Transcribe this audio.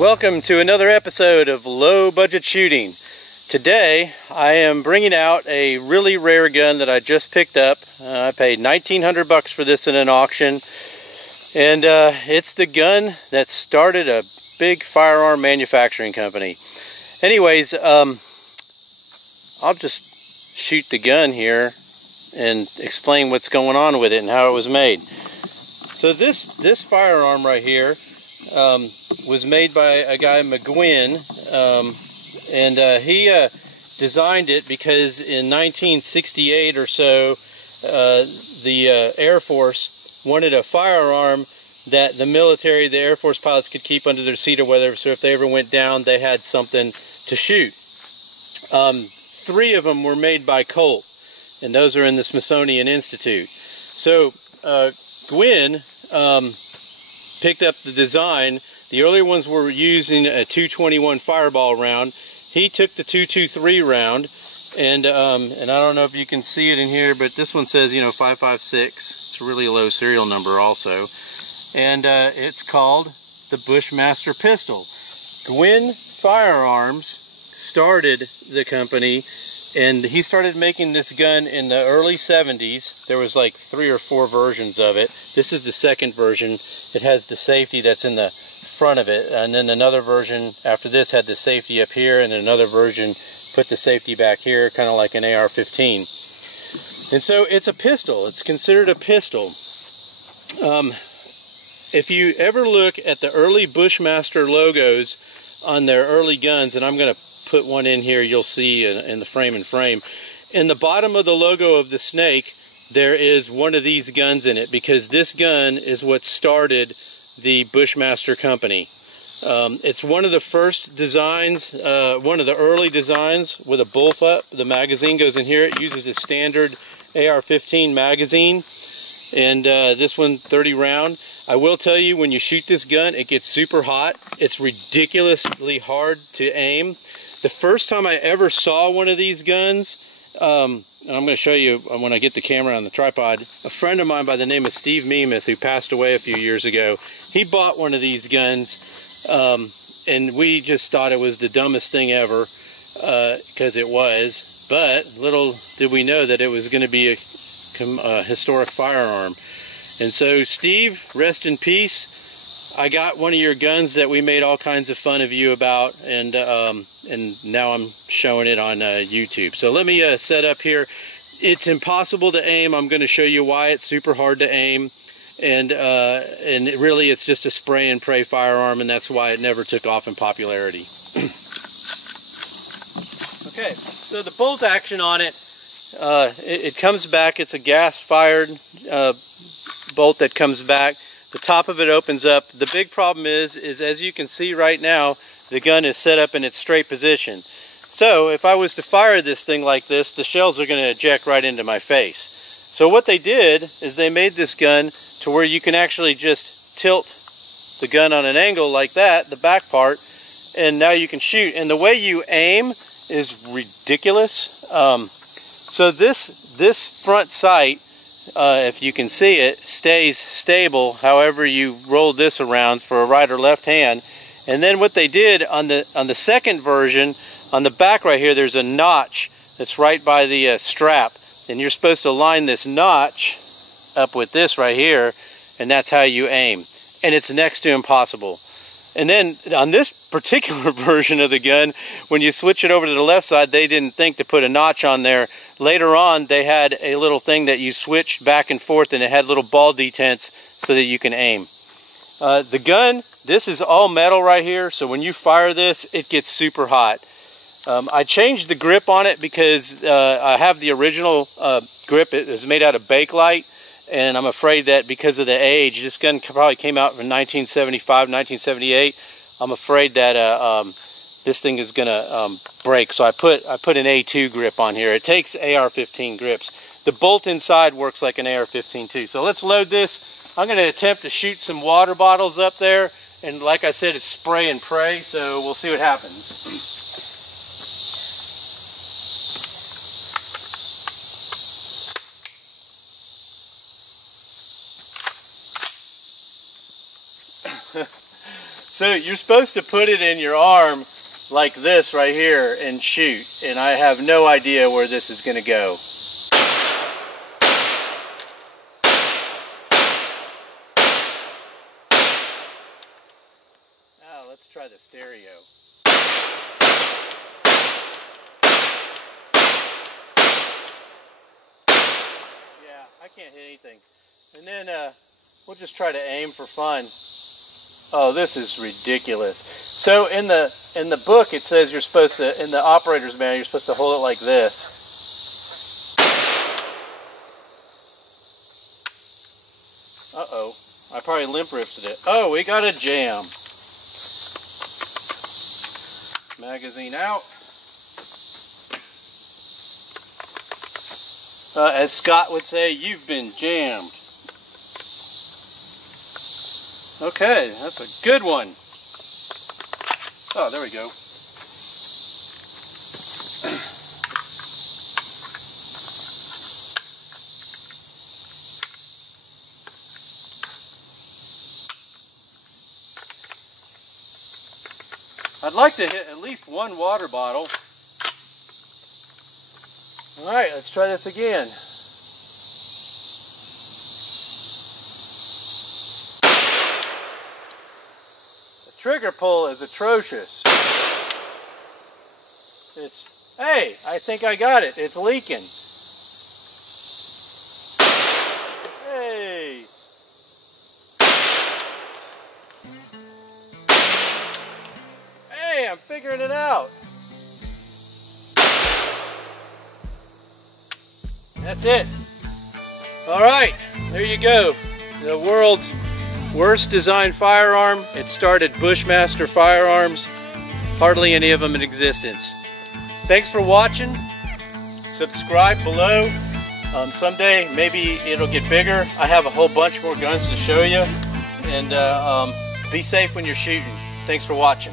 Welcome to another episode of Low Budget Shooting. Today I am bringing out a really rare gun that I just picked up. I paid $1,900 for this in an auction, and it's the gun that started a big firearm manufacturing company. Anyways, I'll just shoot the gun here and explain what's going on with it and how it was made. So this firearm right here was made by a guy, McGuinn, and he designed it because in 1968 or so, the Air Force wanted a firearm that the military, the Air Force pilots could keep under their seat or whatever, so if they ever went down, they had something to shoot. 3 of them were made by Colt, and those are in the Smithsonian Institute. So Gwynn picked up the design. The earlier ones were using a .221 fireball round. He took the .223 round, and I don't know if you can see it in here, but this one says, 556. It's a really low serial number also, and it's called the Bushmaster pistol. Gwynn Firearms started the company, and he started making this gun in the early 70s. There was like 3 or 4 versions of it. This is the second version. It has the safety that's in the front of it, and then another version after this had the safety up here, and another version put the safety back here, kind of like an AR-15. And so it's a pistol. It's considered a pistol. If you ever look at the early Bushmaster logos on their early guns, and I'm going to put one in here, you'll see in the frame. In the bottom of the logo of the snake, there is one of these guns in it, because this gun is what started the Bushmaster company. It's one of the first designs, one of the early designs with a bullpup. The magazine goes in here. It uses a standard AR-15 magazine, and this one 30 round. I will tell you, when you shoot this gun, it gets super hot. It's ridiculously hard to aim. The first time I ever saw one of these guns, and I'm going to show you when I get the camera on the tripod, a friend of mine by the name of Steve Nemeth, who passed away a few years ago, he bought one of these guns, and we just thought it was the dumbest thing ever, because it was, but little did we know that it was going to be a historic firearm. And so, Steve, rest in peace. I got one of your guns that we made all kinds of fun of you about, and now I'm showing it on YouTube. So let me set up here. It's impossible to aim. I'm going to show you why it's super hard to aim, and really it's just a spray and pray firearm, and that's why it never took off in popularity. Okay, so the bolt action on it, it comes back. It's a gas-fired bolt that comes back. The top of it opens up. The big problem is as you can see right now, the gun is set up in its straight position. So if I was to fire this thing like this, the shells are going to eject right into my face. So what they did is they made this gun to where you can actually just tilt the gun on an angle like that, the back part, and now you can shoot. And the way you aim is ridiculous. So this front sight, if you can see it, stays stable however you roll this around for a right or left hand. And then what they did on the second version, on the back right here, there's a notch that's right by the strap, and you're supposed to line this notch up with this right here, and that's how you aim. And it's next to impossible. And then on this particular version of the gun, when you switch it over to the left side, they didn't think to put a notch on there. Later on, they had a little thing that you switched back and forth, and it had little ball detents so that you can aim. The gun, this is all metal right here, so when you fire this, it gets super hot. I changed the grip on it because I have the original grip. It is made out of Bakelite, and I'm afraid that because of the age, this gun probably came out in 1975, 1978. I'm afraid that this thing is gonna break, so I put an A2 grip on here. It takes AR-15 grips. The bolt inside works like an AR-15 too. So let's load this. I'm gonna attempt to shoot some water bottles up there, and like I said, it's spray and pray, so we'll see what happens. So you're supposed to put it in your arm like this right here and shoot, and I have no idea where this is going to go. Now let's try the stereo. Yeah, I can't hit anything. And then we'll just try to aim for fun. Oh, this is ridiculous. So in the book it says you're supposed to, in the operator's manual, you're supposed to hold it like this. Uh-oh, I probably limp wristed it. Oh, we got a jam. Magazine out. As Scott would say, you've been jammed. Okay, that's a good one. Oh, there we go. I'd like to hit at least one water bottle. All right, let's try this again. Trigger pull is atrocious. Hey, I think I got it. It's leaking. Hey. Hey, I'm figuring it out. That's it. All right, there you go. The world's worst designed firearm. It started Bushmaster firearms. Hardly any of them in existence. Thanks for watching. Subscribe below. Someday maybe it'll get bigger. I have a whole bunch more guns to show you. And be safe when you're shooting. Thanks for watching.